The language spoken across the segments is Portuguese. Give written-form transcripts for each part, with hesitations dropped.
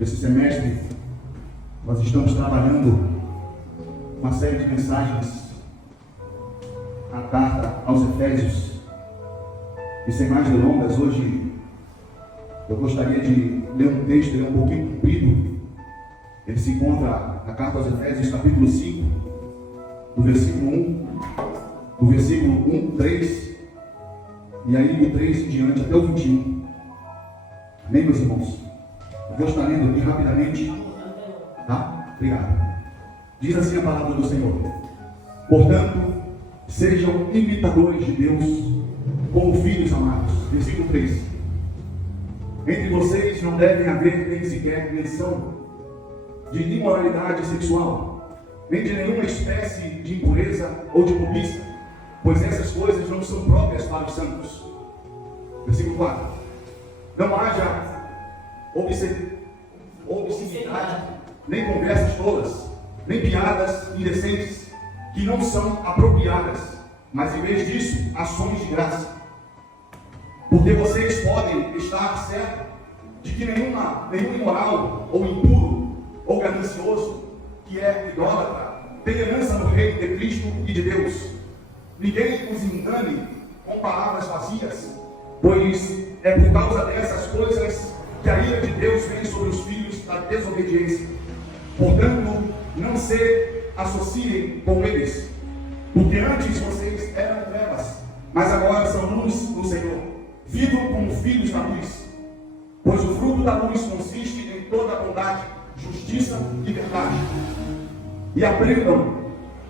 Esse semestre, nós estamos trabalhando uma série de mensagens, a carta aos Efésios. E sem mais delongas, hoje eu gostaria de ler um texto, ele é um pouquinho comprido. Ele se encontra na carta aos Efésios, capítulo 5, do versículo 1, do versículo 1, 3, e aí do 3 em diante até o 21. Amém, meus irmãos? Eu vou estar lendo aqui rapidamente, tá? Obrigado. Diz assim a palavra do Senhor: portanto, sejam imitadores de Deus como filhos amados. Versículo 3: entre vocês não devem haver nem sequer menção de imoralidade sexual, nem de nenhuma espécie de impureza ou de cobiça, pois essas coisas não são próprias para os santos. Versículo 4: não haja obscenidade, nem conversas tolas, nem piadas indecentes, que não são apropriadas, mas em vez disso, ações de graça. Porque vocês podem estar certos de que nenhum imoral, ou impuro, ou ganancioso, que é idólatra, tem herança no reino de Cristo e de Deus. Ninguém os engane com palavras vazias, pois é por causa dessas coisas que a ira de Deus vem sobre os filhos da desobediência. Portanto, não se associem com eles, porque antes vocês eram trevas, mas agora são luz no Senhor. Vivam como filhos da luz, pois o fruto da luz consiste em toda a bondade, justiça e verdade. E aprendam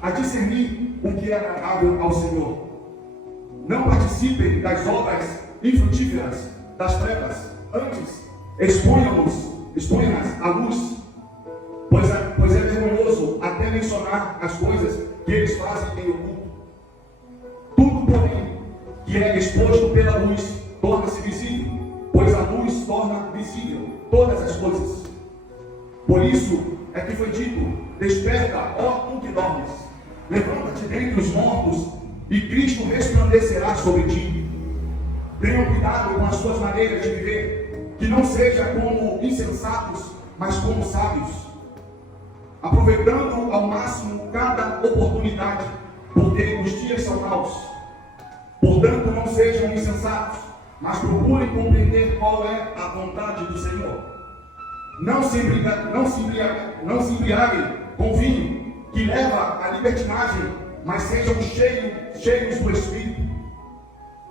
a discernir o que é agradável ao Senhor. Não participem das obras infrutíferas das trevas, antes exponham-nas à luz, pois é vergonhoso até mencionar as coisas que eles fazem em oculto. Tudo, porém, que é exposto pela luz torna-se visível, pois a luz torna visível todas as coisas. Por isso é que foi dito: desperta, ó tu que dormes, levanta-te dentre os mortos, e Cristo resplandecerá sobre ti. Tenham cuidado com as suas maneiras de viver, que não seja como insensatos, mas como sábios, aproveitando ao máximo cada oportunidade, porque os dias são maus. Portanto, não sejam insensatos, mas procurem compreender qual é a vontade do Senhor. Não se embriaguem com vinho, que leva à libertinagem, mas sejam cheios do Espírito,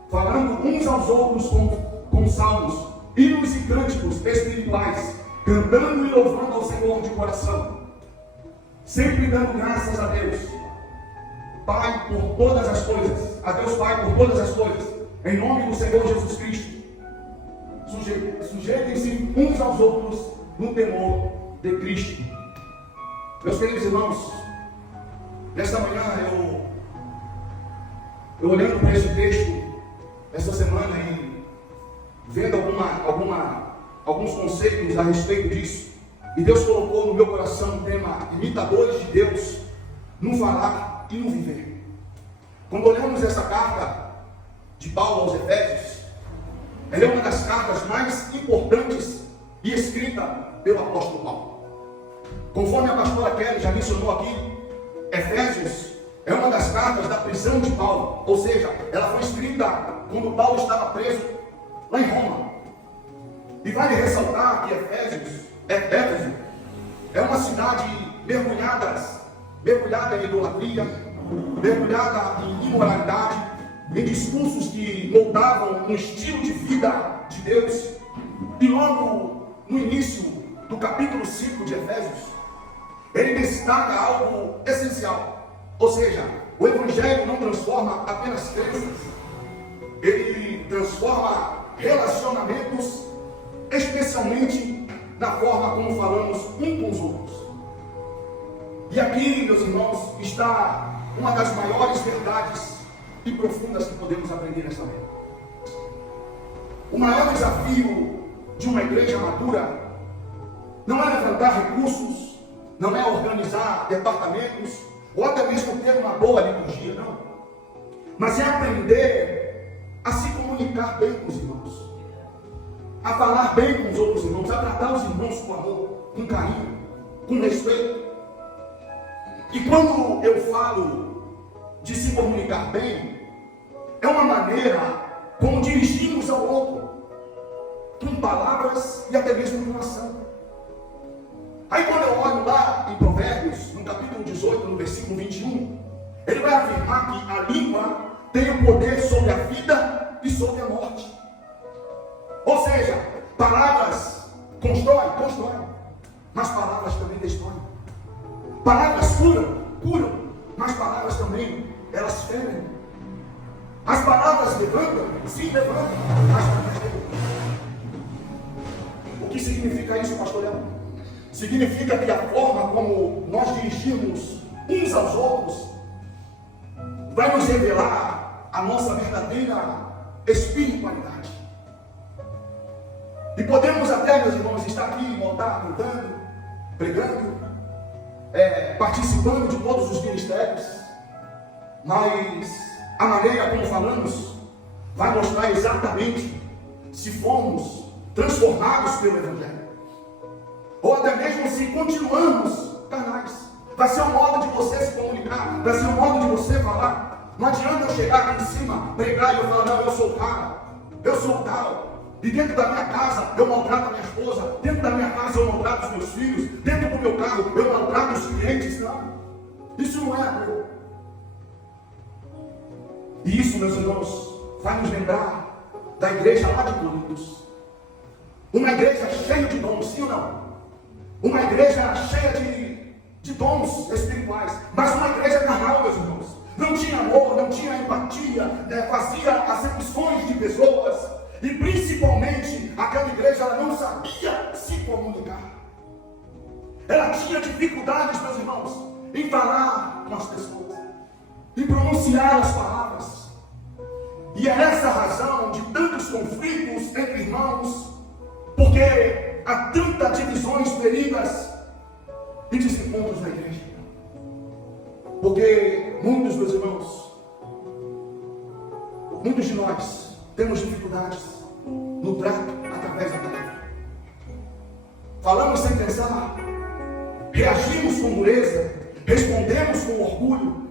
falando uns aos outros com salmos, hinos e cânticos espirituais, cantando e louvando ao Senhor de coração, sempre dando graças a Deus Pai por todas as coisas, a Deus Pai por todas as coisas, em nome do Senhor Jesus Cristo. Sujeitem-se uns aos outros no temor de Cristo. Meus queridos irmãos, nesta manhã eu olhando para esse texto esta semana e vendo alguns conceitos a respeito disso, e Deus colocou no meu coração o tema imitadores de Deus, no falar e no viver. Quando olhamos essa carta de Paulo aos Efésios, ela é uma das cartas mais importantes e escrita pelo apóstolo Paulo. Conforme a pastora Kelly já mencionou aqui, Efésios é uma das cartas da prisão de Paulo, ou seja, ela foi escrita quando Paulo estava preso lá em Roma. E vale ressaltar que Éfeso é uma cidade mergulhada em idolatria, mergulhada em imoralidade, em discursos que moldavam um estilo de vida de Deus. E logo no início do capítulo 5 de Efésios, ele destaca algo essencial, ou seja, o Evangelho não transforma apenas crenças, ele transforma relacionamentos, especialmente na forma como falamos uns com os outros. E aqui, meus irmãos, está uma das maiores verdades e profundas que podemos aprender nesta manhã. O maior desafio de uma igreja madura não é levantar recursos, não é organizar departamentos, ou até mesmo ter uma boa liturgia, não. Mas é aprender a se comunicar bem com os irmãos. a falar bem com os outros irmãos, a tratar os irmãos com amor, com carinho, com respeito. E quando eu falo de se comunicar bem, é uma maneira como dirigimos ao outro, com palavras e até mesmo com ação. Aí quando eu olho lá em Provérbios, no capítulo 18, no versículo 21, ele vai afirmar que a língua tem o poder sobre a vida e sobre a morte. Ou seja, palavras constroem, mas palavras também destroem. Palavras curam, mas palavras também, elas ferem. As palavras levantam, mas também levantam. O que significa isso, pastor Leão? Significa que a forma como nós dirigimos uns aos outros vai nos revelar a nossa verdadeira espiritualidade. E podemos até, meus irmãos, estar aqui, montar, cantando, pregando, participando de todos os ministérios, mas a maneira como falamos vai mostrar exatamente se fomos transformados pelo Evangelho, ou até mesmo se continuamos carnais. Vai ser o modo de você se comunicar, vai ser o modo de você falar. Não adianta eu chegar aqui em cima, pregar e eu falar, não, eu sou o cara, eu sou o tal. E dentro da minha casa eu maltrato a minha esposa, dentro da minha casa eu maltrato os meus filhos, dentro do meu carro eu maltrato os clientes. Não, isso não é amor. E isso, meus irmãos, vai nos lembrar da igreja lá de Corinto. Uma igreja cheia de dons, sim ou não? Uma igreja cheia de dons espirituais, mas uma igreja carnal, meus irmãos. Não tinha amor, não tinha empatia, fazia acepções de pessoas. E principalmente, aquela igreja ela não sabia se comunicar. Ela tinha dificuldades, meus irmãos, em falar com as pessoas, em pronunciar as palavras. E é essa a razão de tantos conflitos entre irmãos, porque há tantas divisões feridas e desencontros na igreja. Porque muitos, meus irmãos, muitos de nós temos dificuldades no trato através da palavra. Falamos sem pensar, reagimos com dureza, respondemos com orgulho,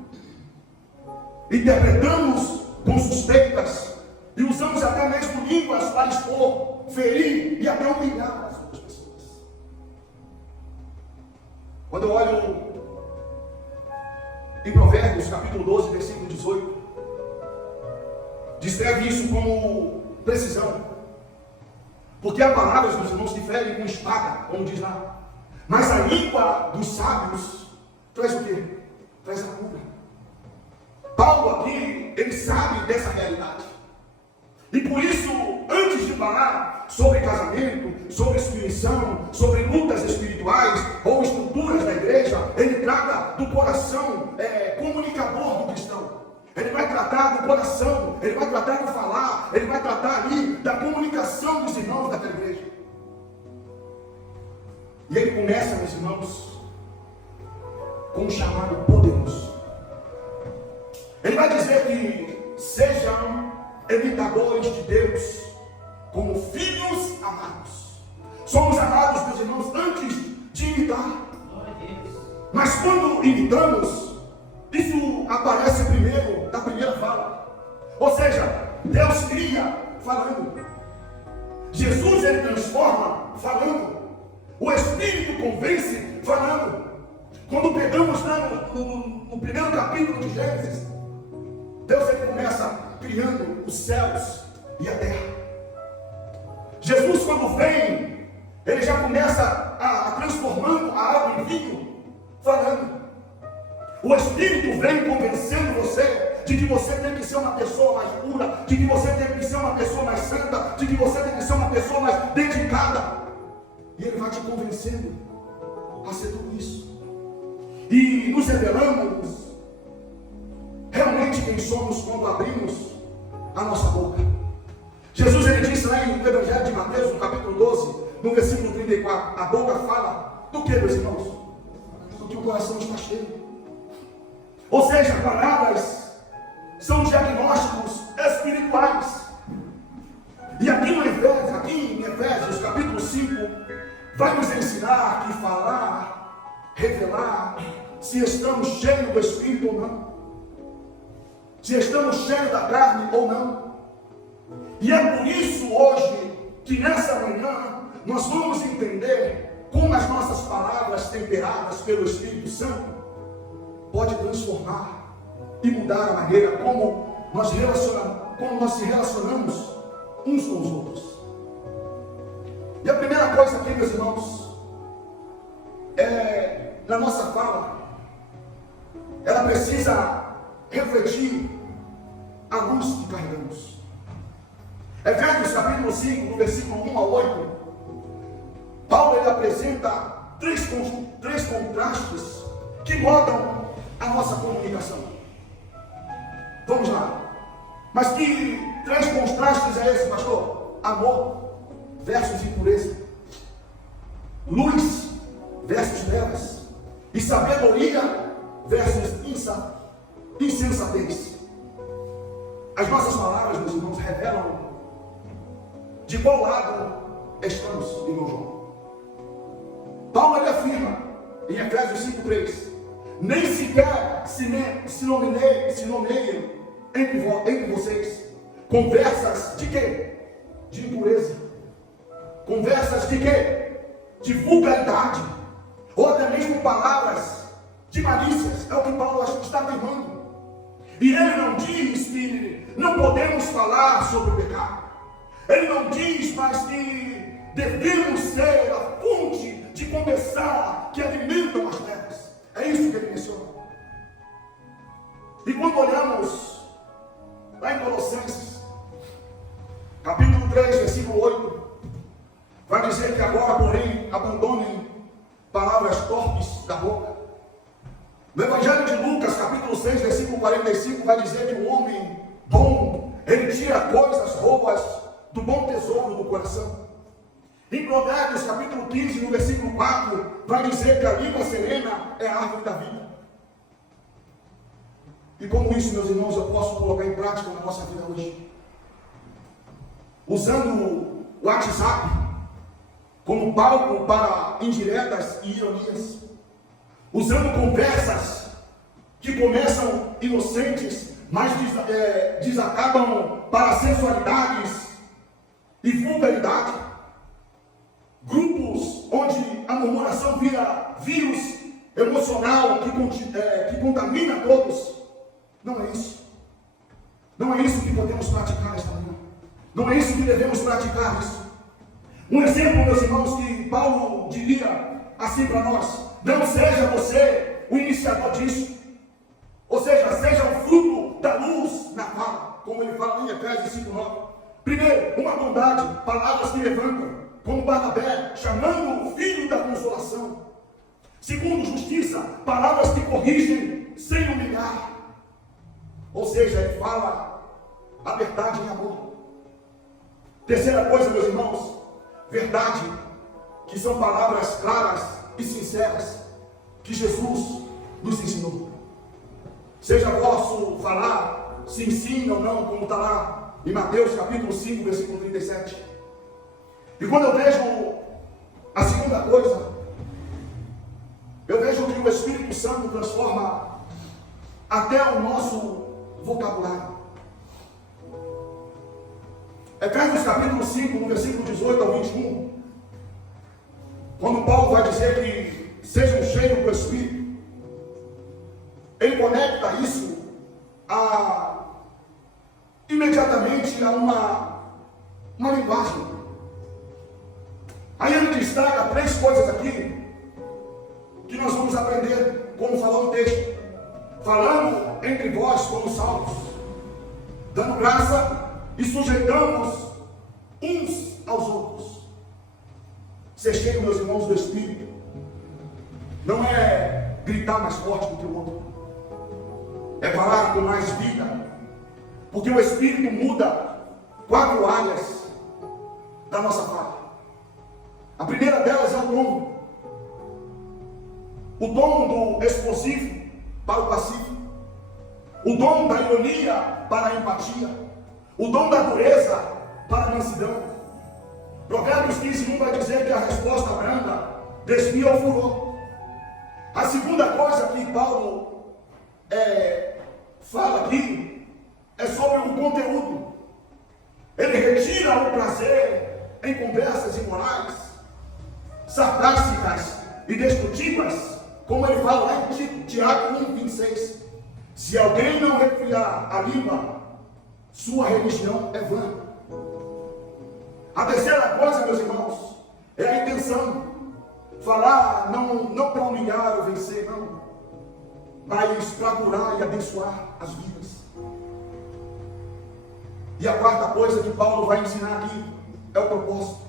interpretamos com suspeitas e usamos até mesmo línguas para expor, ferir e até humilhar as outras pessoas. Quando eu olho em Provérbios, capítulo 12, versículo 18, descreve isso como precisão. Porque há palavras, meus irmãos, que ferem com espada, como diz lá. Mas a língua dos sábios traz o quê? Traz a cura. Paulo aqui, ele sabe dessa realidade. E por isso, antes de falar sobre casamento, sobre submissão, sobre lutas espirituais ou estruturas da igreja, ele trata do coração comunicador do cristão. Ele vai tratar do coração, ele vai tratar do falar, ele vai tratar ali da comunicação dos irmãos daquela igreja. E ele começa, meus irmãos, com um chamado poderoso. Ele vai dizer que sejam imitadores de Deus, como filhos amados. Somos amados, meus irmãos, antes de imitar. Mas quando imitamos, isso aparece primeiro, da primeira fala. Ou seja, Deus cria falando. Jesus, ele transforma falando. O Espírito convence falando. Quando pegamos lá no primeiro capítulo de Gênesis, Deus, ele começa criando os céus e a terra. Jesus, quando vem, ele já começa a transformando a água em vinho, falando. O Espírito vem convencendo você de que você tem que ser uma pessoa mais pura, de que você tem que ser uma pessoa mais santa, de que você tem que ser uma pessoa mais dedicada. E ele vai te convencendo a ser tudo isso. E nos revelamos realmente quem somos quando abrimos a nossa boca. Jesus, ele disse lá no Evangelho de Mateus, no capítulo 12, no versículo 34, a boca fala do que, meus irmãos? Do que o coração está cheio. Ou seja, palavras são diagnósticos espirituais. E aqui no Efésios, aqui em Efésios, capítulo 5, vai nos ensinar e falar, revelar, se estamos cheios do Espírito ou não. Se estamos cheios da carne ou não. E é por isso hoje, que nessa manhã, nós vamos entender como as nossas palavras temperadas pelo Espírito Santo pode transformar e mudar a maneira como nós se relacionamos uns com os outros. E a primeira coisa aqui, meus irmãos, na nossa fala, ela precisa refletir a luz que carregamos. Efésios capítulo 5, no versículo 1 ao 8, Paulo ele apresenta três contrastes que mudam a nossa comunicação. Vamos lá. Mas que três contrastes é esse, pastor? Amor versus impureza, luz versus trevas, e sabedoria versus insensatez. As nossas palavras, meus irmãos, revelam de qual lado estamos, irmão João. Paulo ele afirma em Efésios 5:3, nem sequer se nomeiam entre vocês conversas de quê? De impureza. Conversas de quê? De vulgaridade, ou até mesmo palavras de malícias. É o que Paulo está afirmando. E ele não diz que não podemos falar sobre o pecado. Ele não diz, mas que devemos ser a fonte de conversar que alimentam as trevas. É isso que ele menciona. E quando olhamos lá em Colossenses, capítulo 3, versículo 8, vai dizer que agora, porém, abandonem palavras torpes da boca. No Evangelho de Lucas, capítulo 6, versículo 45, vai dizer que o homem bom, ele tira coisas boas do bom tesouro do coração. Em Provérbios, capítulo 15, no versículo 4, vai dizer que a língua serena é a árvore da vida. E como isso, meus irmãos, eu posso colocar em prática na nossa vida hoje? Usando o WhatsApp como palco para indiretas e ironias. Usando conversas que começam inocentes, mas desacabam para sensualidades e vulgaridade. Grupos onde a murmuração vira vírus emocional que contamina todos. Não é isso. Não é isso que podemos praticar esta manhã. Não é isso que devemos praticar isso. Um exemplo, meus irmãos, que Paulo diria assim para nós: não seja você o iniciador disso. Ou seja, seja o fruto da luz na fala, como ele fala em Efésios 5:9. Primeiro, uma bondade, palavras que levantam, como Barnabé, chamando o filho da consolação. Segundo, justiça, palavras que corrigem sem humilhar. Ou seja, ele fala a verdade em amor. Terceira coisa, meus irmãos, verdade, que são palavras claras e sinceras que Jesus nos ensinou. Seja vosso falar, se ensina ou não, como está lá em Mateus capítulo 5, versículo 37. E quando eu vejo a segunda coisa, eu vejo que o Espírito Santo transforma até o nosso vocabulário. Efésios capítulo 5, no versículo 18 ao 21, quando Paulo vai dizer que sejam cheios do Espírito, ele conecta isso imediatamente a uma linguagem. Aí ele destaca três coisas aqui que nós vamos aprender, como falou o texto: falando entre vós como salvos, dando graça e sujeitamos uns aos outros. Ser cheio, meus irmãos, do Espírito não é gritar mais forte do que o outro, é falar com mais vida, porque o Espírito muda 4 áreas da nossa fala. A primeira delas é o dom do explosivo para o passivo, o dom da ironia para a empatia, o dom da dureza para a mansidão, Provérbios 15:1 vai dizer que a resposta branda desvia o furor. A segunda coisa que Paulo fala aqui é sobre o conteúdo. Ele retira o prazer em conversas imorais, sarcásticas e destrutivas, como ele fala lá em Tiago 1:26. Se alguém não refriar a língua, sua religião é vã. A terceira coisa, meus irmãos, é a intenção. Falar não para humilhar ou vencer, não, mas para curar e abençoar as vidas. E a quarta coisa que Paulo vai ensinar aqui é o propósito.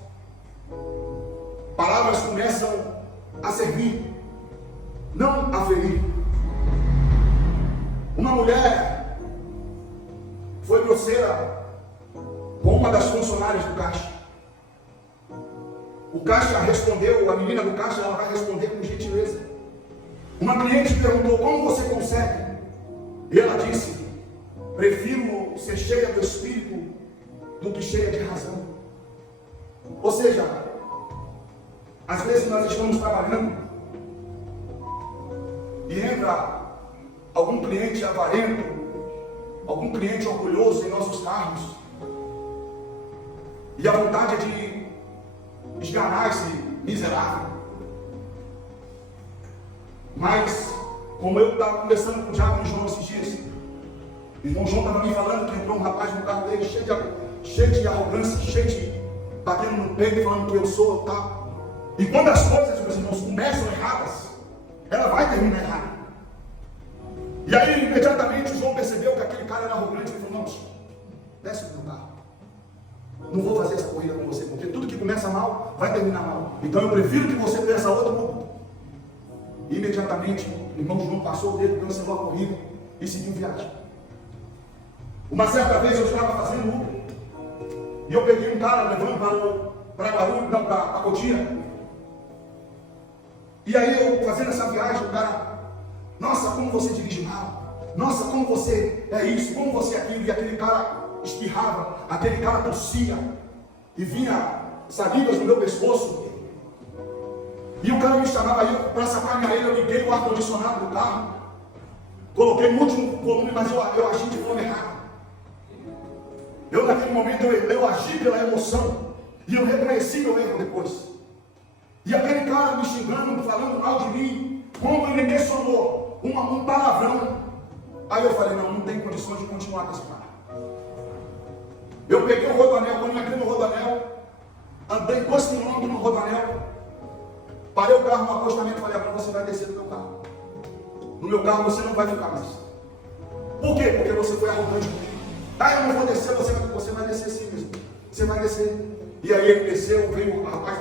Palavras começam a servir, não a ferir. Uma mulher foi grosseira com uma das funcionárias do caixa. O caixa respondeu, a menina do caixa, ela vai responder com gentileza. Uma cliente perguntou: como você consegue? E ela disse: prefiro ser cheia do Espírito do que cheia de razão. Ou seja, às vezes nós estamos trabalhando e entra algum cliente avarento, algum cliente orgulhoso em nossos carros, e a vontade é de esganar esse miserável. Mas, como eu estava conversando com o Diácono João esses dias, o irmão João estava me falando que entrou um rapaz no carro dele cheio de arrogância, cheio de batendo no peito, falando que eu sou tal. E quando as coisas, meus irmãos, começam erradas, ela vai terminar errada. E aí, imediatamente, o João percebeu que aquele cara era arrogante. Ele falou: não, desce do meu carro. Não vou fazer essa corrida com você, porque tudo que começa mal, vai terminar mal. Então eu prefiro que você peça outro ponto. Imediatamente, o irmão João passou o dedo, cancelou a corrida e seguiu viagem. Uma certa vez eu estava fazendo Uber, e eu peguei um cara levando para Guarulhos, não, para Cotia. E aí eu fazendo essa viagem, o cara: nossa, como você dirige mal, nossa, como você é isso, como você é aquilo. E aquele cara espirrava, aquele cara tossia, e vinha salivas no meu pescoço. E o cara me chamava, aí para sacanear ele, eu liguei o ar-condicionado do carro, coloquei no último volume, mas eu agi de forma errada. Eu naquele momento, eu agi pela emoção, e eu reconheci meu erro depois. E aquele cara me xingando, falando mal de mim, como ele mencionou um palavrão. Aí eu falei: não tem condições de continuar com esse cara. Eu peguei o rodoanel, quando eu entrei no rodoanel, andei 2 km no rodoanel, parei o carro no acostamento e falei: agora você vai descer do meu carro. No meu carro você não vai ficar mais. Por quê? Porque você foi arrogante comigo. Eu não vou descer, você vai descer sim mesmo. Você vai descer. E aí ele desceu, veio o rapaz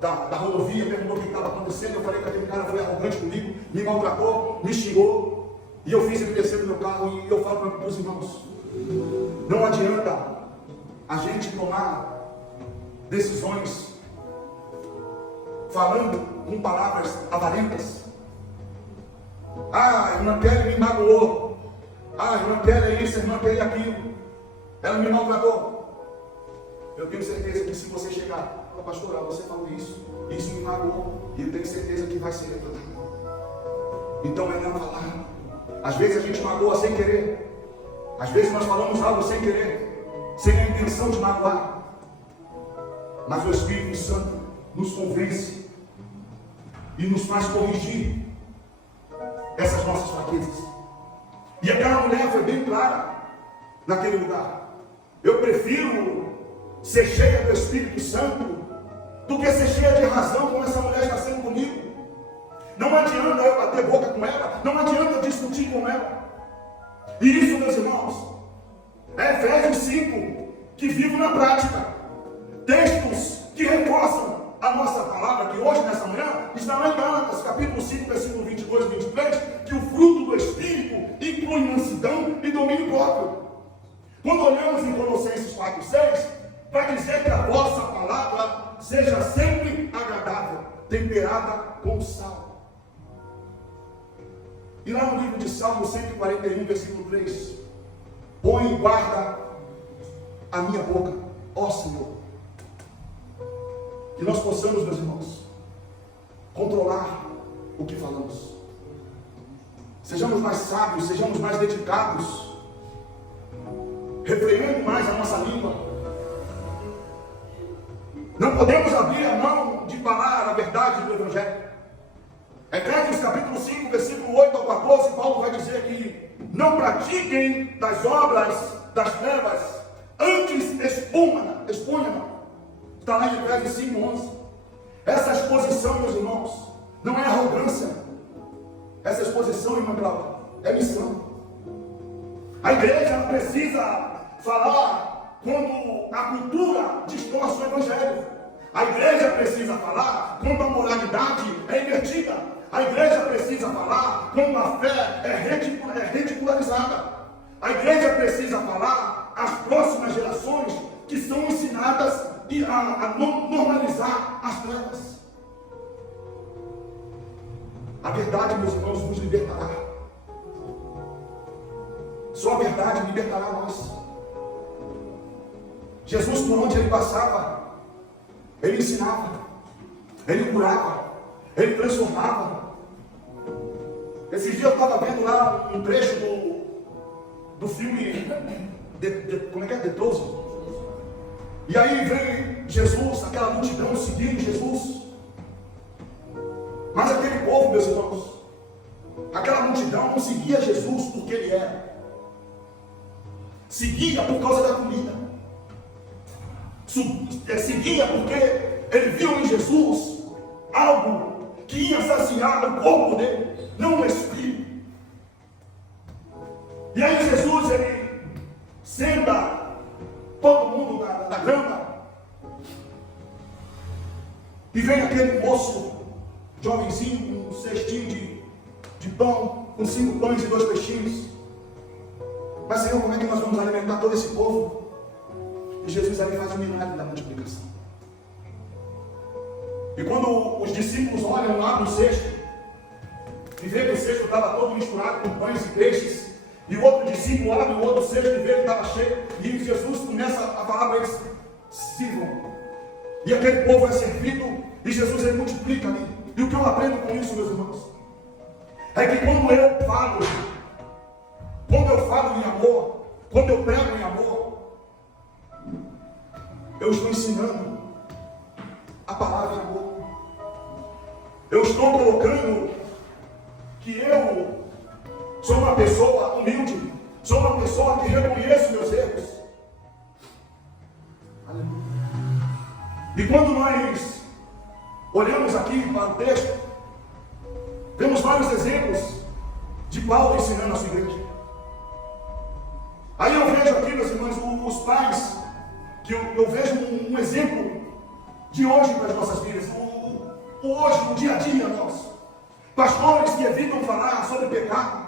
da rodovia, perguntou o que estava acontecendo. Eu falei que aquele cara foi arrogante comigo, me maltratou, me xingou. E eu fiz ele descer do meu carro. E eu falo para os irmãos: não adianta a gente tomar decisões falando com palavras avarentas. A irmã Kelly me magoou. A irmã Kelly é isso, a irmã Kelly é aquilo. Ela me maltratou. Eu tenho certeza que se você chegar: pastor, você falou isso me magoou, e eu tenho certeza que vai ser levantado. Então é não falar. Às vezes a gente magoa sem querer. Às vezes nós falamos algo sem querer, sem a intenção de magoar. Mas o Espírito Santo nos convence e nos faz corrigir essas nossas fraquezas. E aquela mulher foi bem clara naquele lugar: eu prefiro ser cheia do Espírito Santo do que ser cheia de razão, como essa mulher está sendo comigo. Não adianta eu bater boca com ela, não adianta eu discutir com ela. E isso, meus irmãos, é Efésios 5 que vivo na prática. Textos que reforçam a nossa palavra, que hoje, nessa manhã, está lá em Gálatas, capítulo 5, versículo 22 e 23, que o fruto do Espírito inclui mansidão e domínio próprio. Quando olhamos em Colossenses 4:6, vai dizer que a vossa palavra seja sempre agradável, temperada com sal. E lá no livro de Salmo 141, versículo 3, põe em guarda a minha boca, ó Senhor, que nós possamos, meus irmãos, controlar o que falamos. Sejamos mais sábios, sejamos mais dedicados, refreando mais a nossa língua. Não podemos abrir a mão de falar a verdade do Evangelho. Efésios capítulo 5, versículo 8 ao 14, Paulo vai dizer que não pratiquem das obras das trevas, antes expunham. Está lá em Efésios 5, 11. Essa exposição, meus irmãos, não é arrogância. Essa exposição, irmã Cláudia, é missão. A igreja não precisa falar quando a cultura distorce o Evangelho. A igreja precisa falar quando a moralidade é invertida. A igreja precisa falar quando a fé é ridicularizada. A igreja precisa falar às próximas gerações que são ensinadas a normalizar as trevas. A verdade, meus irmãos, nos libertará. Só a verdade libertará nós. Jesus, por onde ele passava, ele ensinava, ele curava, ele transformava. Esses dias eu estava vendo lá um trecho do filme como é que é? The Chosen. E aí veio Jesus, aquela multidão seguindo Jesus. Mas aquele povo, meus irmãos, aquela multidão não seguia Jesus porque ele era. Seguia por causa da comida. Seguia porque ele viu em Jesus algo que ia saciar o corpo dele, não o espírito. E aí Jesus, ele senta todo mundo na grama, e vem aquele moço, jovenzinho, com um cestinho de pão, com 5 pães e 2 peixinhos. Mas Senhor, como é que nós vamos alimentar todo esse povo? E Jesus ali faz o milagre da multiplicação. E quando os discípulos olham lá no cesto, e vê que o cesto estava todo misturado com pães e peixes, e o outro discípulo abre o outro cesto e vê que estava cheio, e Jesus começa a falar para eles: sirvam. E aquele povo é servido, e Jesus ele multiplica ali. E o que eu aprendo com isso, meus irmãos, é que quando eu falo em amor, quando eu prego em amor, eu estou ensinando a palavra em amor. Eu estou colocando que eu sou uma pessoa humilde, sou uma pessoa que reconheço meus erros. Aleluia. E quando nós olhamos aqui para o texto, vemos vários exemplos de Paulo ensinando a sua igreja. Aí eu vejo aqui, meus irmãos, os pais, que eu vejo um exemplo de hoje para as nossas vidas, hoje, no dia a dia nosso. Pastores que evitam falar sobre pecado,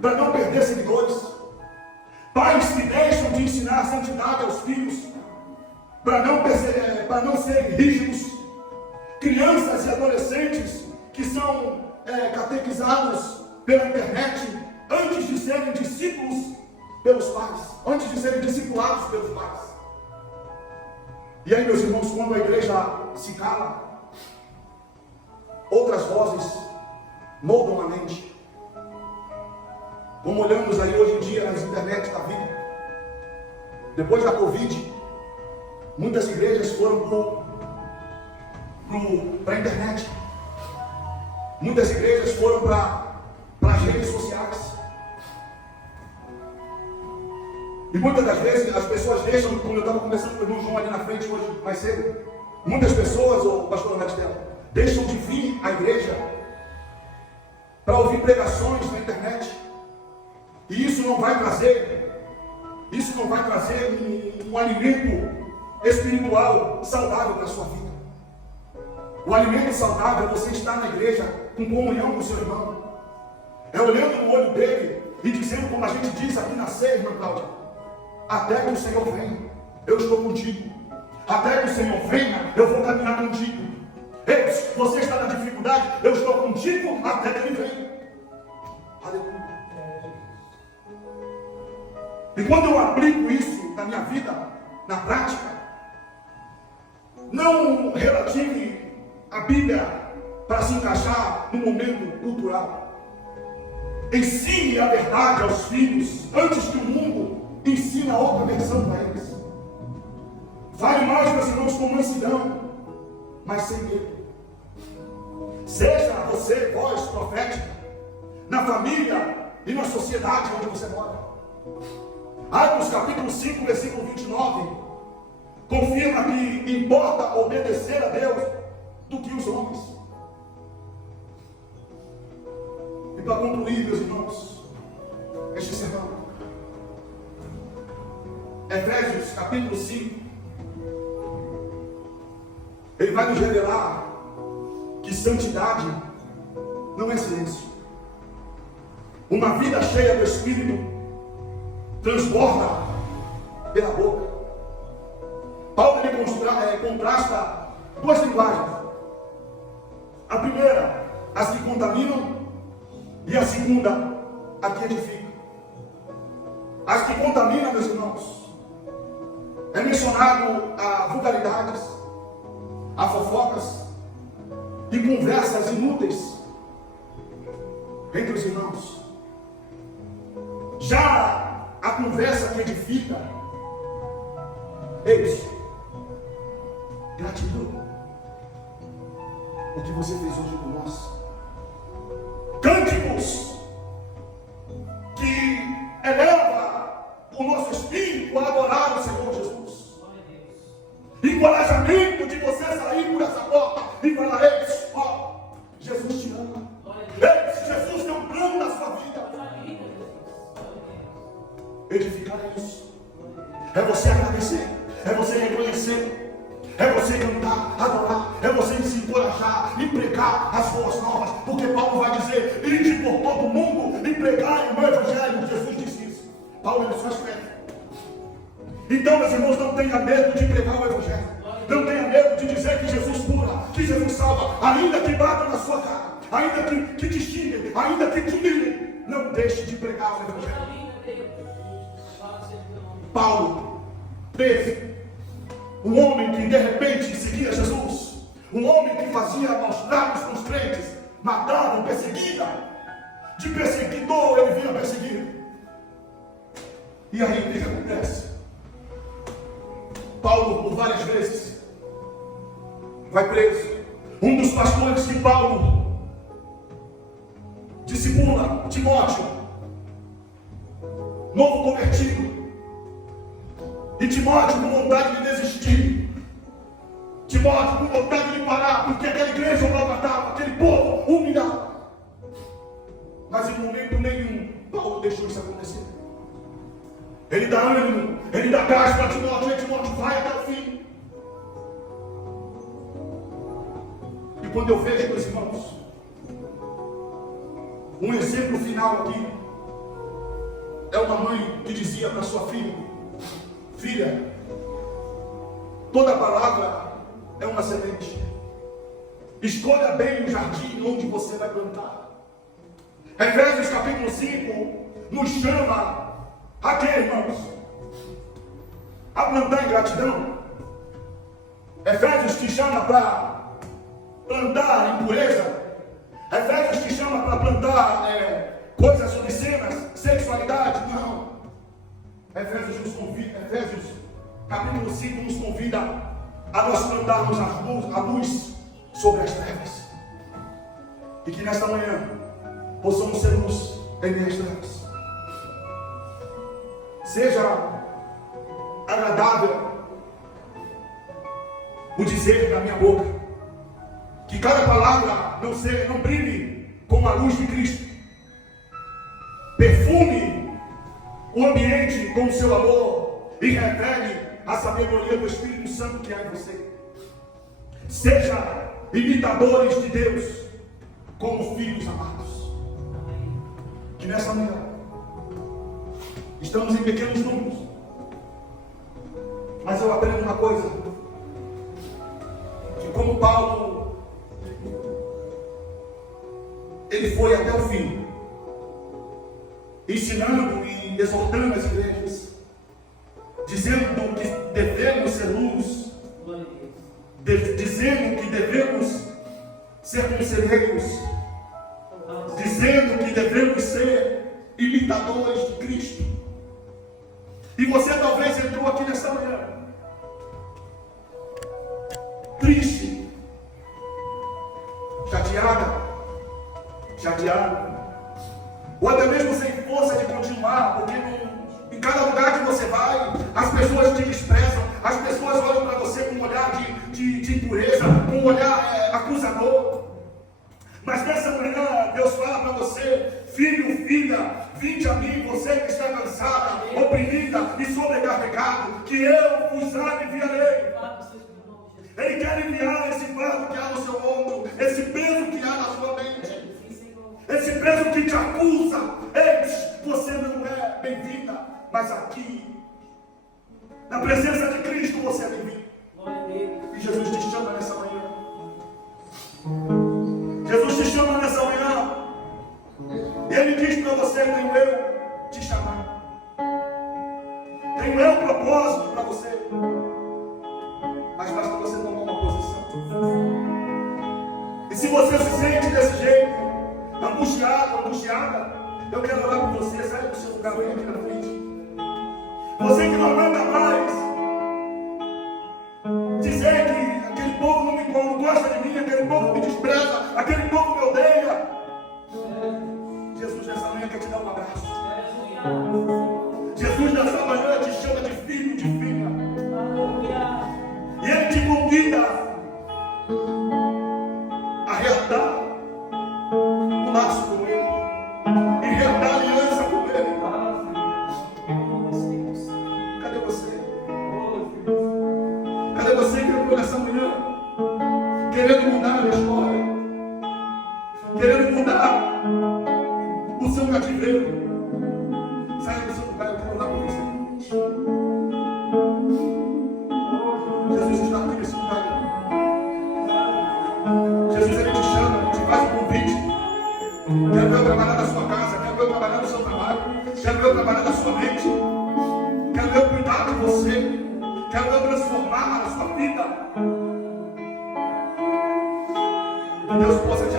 para não perder seguidores. Pais que deixam de ensinar a santidade aos filhos, para não serem rígidos. Crianças e adolescentes que são catequizados pela internet, antes de serem discípulos pelos pais, antes de serem discipulados pelos pais. E aí, meus irmãos, quando a igreja se cala, outras vozes moldam a mente. Como olhamos aí hoje em dia nas internet da vida. Depois da Covid, muitas igrejas foram para a internet. Muitas igrejas foram para as redes sociais. E muitas das vezes as pessoas deixam, como eu estava conversando com o irmão João ali na frente hoje mais cedo, muitas pessoas, o pastor Maristela, deixam de vir à igreja para ouvir pregações na internet. E isso não vai trazer um alimento espiritual saudável para a sua vida. O alimento saudável é você estar na igreja com comunhão com o seu irmão. É olhando no olho dele e dizendo, como a gente diz aqui na ceia, irmã Cláudia: até que o Senhor venha, eu estou contigo. Até que o Senhor venha, eu vou caminhar contigo. Ei, você está na dificuldade, eu estou contigo até que Ele venha. Aleluia. E quando eu aplico isso na minha vida, na prática, Não relative a Bíblia para se encaixar no momento cultural. Ensine a verdade aos filhos antes que o mundo ensine a outra versão para eles. Fale mais, meus irmãos, com mansidão, mas sem medo. Seja você voz profética na família e na sociedade onde você mora. Atos capítulo 5, versículo 29 confirma que importa obedecer a Deus do que os homens. E para concluir, meus irmãos, este sermão, Efésios capítulo 5, ele vai nos revelar que santidade não é silêncio. Uma vida cheia do Espírito transborda pela boca. Paulo ele contrasta duas linguagens. A primeira, as que contaminam, e a segunda, a que edifica. As que contaminam, meus irmãos, é mencionado a vulgaridades, a fofocas e conversas inúteis entre os irmãos. Já a conversa que edifica, eis, gratidão, o que você fez hoje por nós. Cânticos que eleva o nosso espírito a adorar o Senhor Jesus. Encorajamento de você sair por essa porta e falar: eis, ó, Jesus te ama. Eis, Jesus tem um plano na sua vida. Edificar é isso. É você agradecer, é você reconhecer, é você cantar, adorar, é você se encorajar e pregar as boas novas, porque Paulo vai dizer: ide por todo mundo e pregai o meu evangelho. Jesus disse isso. Paulo ele só escreve. Então, meus irmãos, não tenha medo de pregar o evangelho, não tenha medo de dizer que Jesus cura, que Jesus salva, ainda que bata na sua cara, ainda que te xingue, ainda que te humilhe, não deixe de pregar o evangelho. Paulo teve um homem que de repente seguia Jesus, um homem que fazia maus tratos com os crentes, matava, perseguia, de perseguidor ele vinha perseguir. E aí o que acontece? Paulo por várias vezes vai preso. Um dos pastores que Paulo discipula, Timóteo, novo convertido, e Timóteo com vontade de desistir, Timóteo com vontade de parar, porque aquela igreja maltratava, aquele povo humilhava. Mas em momento nenhum Paulo deixou isso acontecer. Ele dá ânimo, ele dá gás para Timóteo, e Timóteo vai até o fim. E quando eu vejo, meus irmãos, um exemplo final aqui, é uma mãe que dizia para sua filha: filha, toda palavra é uma semente. Escolha bem o jardim onde você vai plantar. Efésios capítulo 5 nos chama a quê, irmãos? A plantar em gratidão. Efésios te chama para plantar em pureza. Efésios te chama para plantar coisas obscenas, sexualidade. Não. Efésios nos convida, Efésios capítulo 5 nos convida a nós plantarmos a luz sobre as trevas. E que nesta manhã possamos ser luz em meio às trevas. Seja agradável o dizer da minha boca, que cada palavra não brilhe como a luz de Cristo. Perfume o ambiente com o seu amor e revele a sabedoria do Espírito Santo que há em você. Seja imitadores de Deus como filhos amados. Que nessa manhã estamos em pequenos números, mas eu aprendo uma coisa, que como Paulo ele foi até o fim, ensinando e exortando as igrejas, dizendo que devemos ser luz, ser conselheiros, dizendo que devemos ser imitadores de Cristo. E você talvez entrou aqui nesta manhã triste, chateado, ou até mesmo sem força de continuar, porque em cada lugar que você vai, as pessoas te desprezam, as pessoas olham para você com um olhar de impureza, com um olhar acusador. Mas nessa manhã, Deus fala para você: filho, filha, vinde a mim, você que está cansada, oprimida e sobrecarregado, que eu vos aliviarei. Ele quer aliviar esse fardo que há no seu ombro, esse peso que há na sua mente, esse peso que te acusa. Ei, você não é bem-vinda, mas aqui, na presença de Cristo, você é bem-vindo. E Jesus te chama nessa manhã. Jesus te chama nessa manhã. E Ele diz para você: tenho eu te chamar. Tenho eu propósito para você. Mas basta você tomar uma posição. E se você se sente desse jeito, angustiado, angustiada, eu quero orar por você. Sai do seu lugar, vem aqui na frente. Você que não aguenta mais dizer que aquele povo não gosta de mim, aquele povo me despreza, aquele povo me odeia. Jesus nessa manhã quer te dar um abraço. Jesus nessa manhã te chama de filho, de filha. E Ele te convida a reatar o laço com Ele e reatar a aliança com Ele. Cadê você? Cadê você que entrou nessa manhã querendo mudar a história, querendo mudar o seu cativeiro? Saia do seu lugar, eu quero orar por você. Jesus está aqui nesse lugar. Jesus, Ele te chama, Ele te faz um convite. Quero ver eu trabalhar na sua casa, quero ver eu trabalhar no seu trabalho, quero ver eu trabalhar na sua mente, quero ver eu cuidar de você, quero ver eu transformar a sua vida. Que Deus possa te